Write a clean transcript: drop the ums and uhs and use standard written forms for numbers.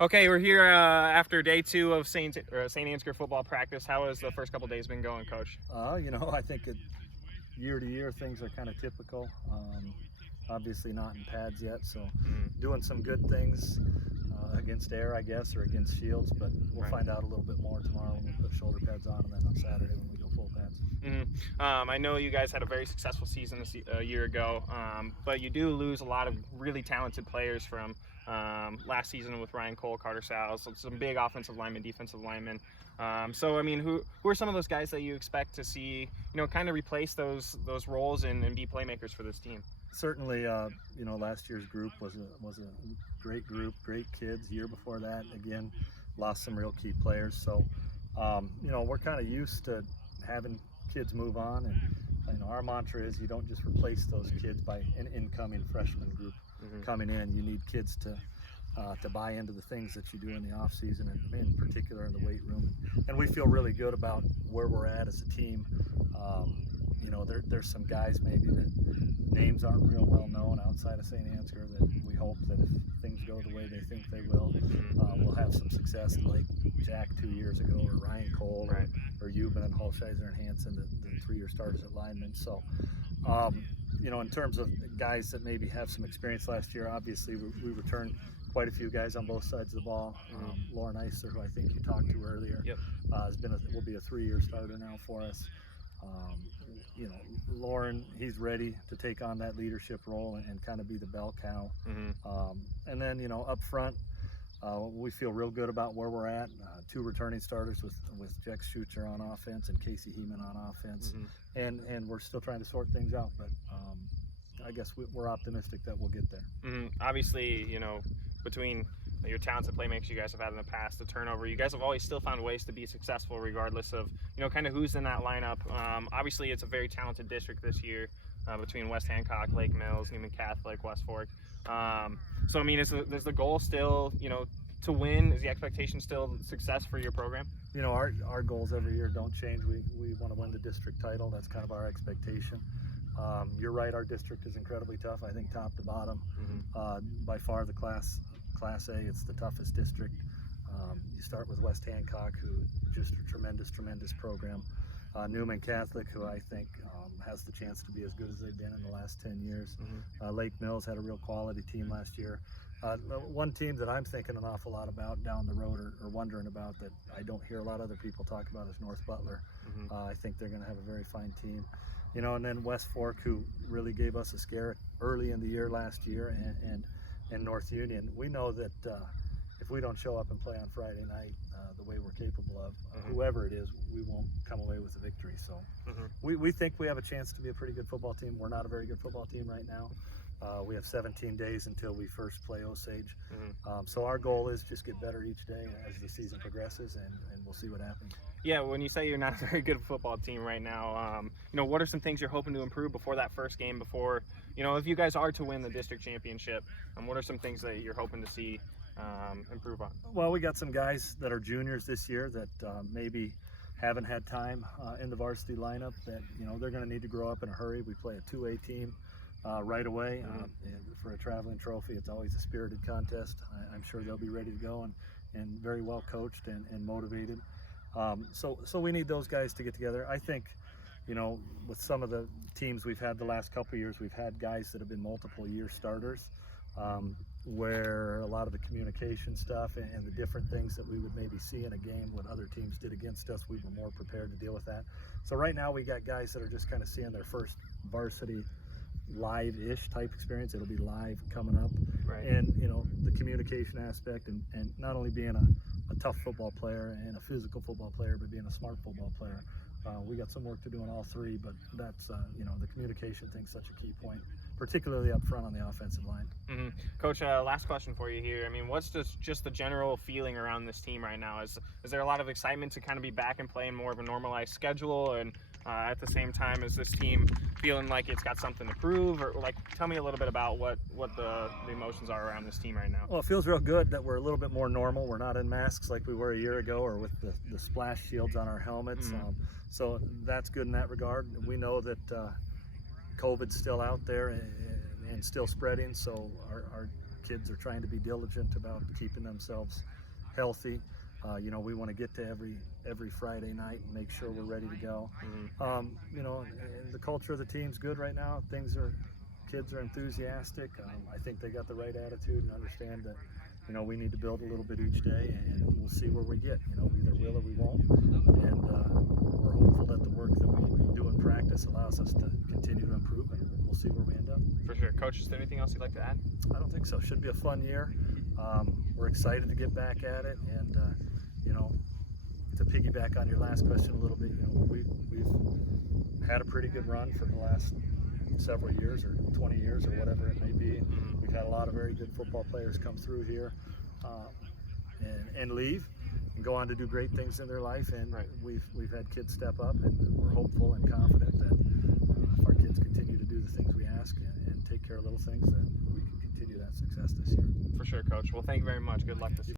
Okay, we're here after day 2 of St. Ansgar football practice. How has the first couple days been going, Coach? I think year to year things are kind of typical. Obviously not in pads yet, so doing some good things against air, I guess, or against shields, but we'll Right. find out a little bit more tomorrow when we put shoulder pads on, and then on Saturday when we go full pads. I know you guys had a very successful season a year ago, but you do lose a lot of really talented players from last season with Ryan Cole, Carter Sals, some big offensive linemen, defensive linemen. So, I mean, who are some of those guys that you expect to see, kind of replace those roles and be playmakers for this team? Certainly, last year's group was a great group, great kids. Year before that, again, lost some real key players. So, we're kind of used to having kids move on, and our mantra is you don't just replace those kids by an incoming freshman group coming in. You need kids to buy into the things that you do in the off season, and in particular in the weight room. And we feel really good about where we're at as a team. There's some guys maybe that names aren't real well known outside of St. Ansgar that we hope that if things go the way they think they will, we'll have some success like Jack 2 years ago, or Ryan Cole, Right. or Euban and Holsheiser and Hansen, the 3-year starters at linemen. So, in terms of guys that maybe have some experience last year, obviously we returned quite a few guys on both sides of the ball. Lauren Iser, who I think you talked to earlier, Yep. will be a 3-year starter now for us. Lauren, he's ready to take on that leadership role and kind of be the bell cow. And then, up front, we feel real good about where we're at. 2 returning starters with Jex Schutzer on offense and Casey Heeman on offense. And we're still trying to sort things out, but I guess we're optimistic that we'll get there. Obviously, between your talented playmakers you guys have had in the past, the turnover, you guys have always still found ways to be successful regardless of, kind of who's in that lineup. Obviously, it's a very talented district this year between West Hancock, Lake Mills, Newman Catholic, West Fork. So, I mean, is the goal still, to win? Is the expectation still success for your program? Our goals every year don't change. We want to win the district title. That's kind of our expectation. You're right, our district is incredibly tough. I think top to bottom, by far the Class A, it's the toughest district. You start with West Hancock, who just a tremendous program. Newman Catholic, who I think has the chance to be as good as they've been in the last 10 years. Lake Mills had a real quality team last year. One team that I'm thinking an awful lot about down the road, or wondering about, that I don't hear a lot of other people talk about, is North Butler. I think they're going to have a very fine team. And then West Fork, who really gave us a scare early in the year last year, and North Union. We know that if we don't show up and play on Friday night the way we're capable of, whoever it is, we won't come away with a victory. So we think we have a chance to be a pretty good football team. We're not a very good football team right now. We have 17 days until we first play Osage. So our goal is just get better each day as the season progresses, and we'll see what happens. Yeah, when you say you're not a very good football team right now, what are some things you're hoping to improve before that first game, before, if you guys are to win the district championship, what are some things that you're hoping to see improve on? Well, we got some guys that are juniors this year that maybe haven't had time in the varsity lineup that, they're going to need to grow up in a hurry. We play a 2A team right away, and for a traveling trophy. It's always a spirited contest. I'm sure they'll be ready to go and very well coached and motivated. So we need those guys to get together. I think, with some of the teams we've had the last couple of years, we've had guys that have been multiple year starters, where a lot of the communication stuff and the different things that we would maybe see in a game what other teams did against us, we were more prepared to deal with that. So right now we got guys that are just kind of seeing their first varsity live-ish type experience. It'll be live coming up. Right. And the communication aspect, and not only being a tough football player and a physical football player, but being a smart football player. We got some work to do on all three, but that's the communication thing's such a key point, particularly up front on the offensive line. Coach, last question for you here. I mean, what's just the general feeling around this team right now? Is there a lot of excitement to kind of be back and playing more of a normalized schedule, and at the same time, is this team feeling like it's got something to prove? Or tell me a little bit about what the emotions are around this team right now. Well, it feels real good that we're a little bit more normal. We're not in masks like we were a year ago, or with the splash shields on our helmets. So that's good in that regard. We know that COVID's still out there and still spreading, so our kids are trying to be diligent about keeping themselves healthy. You know, we want to get to every Friday night and make sure we're ready to go. You know, and the culture of the team's good right now. Kids are enthusiastic. I think they got the right attitude and understand that, you know, we need to build a little bit each day, and we'll see where we get. You know, we either will or we won't. And we're hopeful that the work that we do in practice allows us to continue to improve, and we'll see where we end up. For sure. Coach, is there anything else you'd like to add? I don't think so. Should be a fun year. We're excited to get back at it, and you know, to piggyback on your last question a little bit, you know, we've had a pretty good run for the last several years or 20 years or whatever it may be. We've had a lot of very good football players come through here and leave and go on to do great things in their life, and we've had kids step up, and we're hopeful and confident that if our kids continue to do the things we ask and take care of little things, that we can continue that success this year. For sure, Coach. Well, thank you very much. Good luck this year.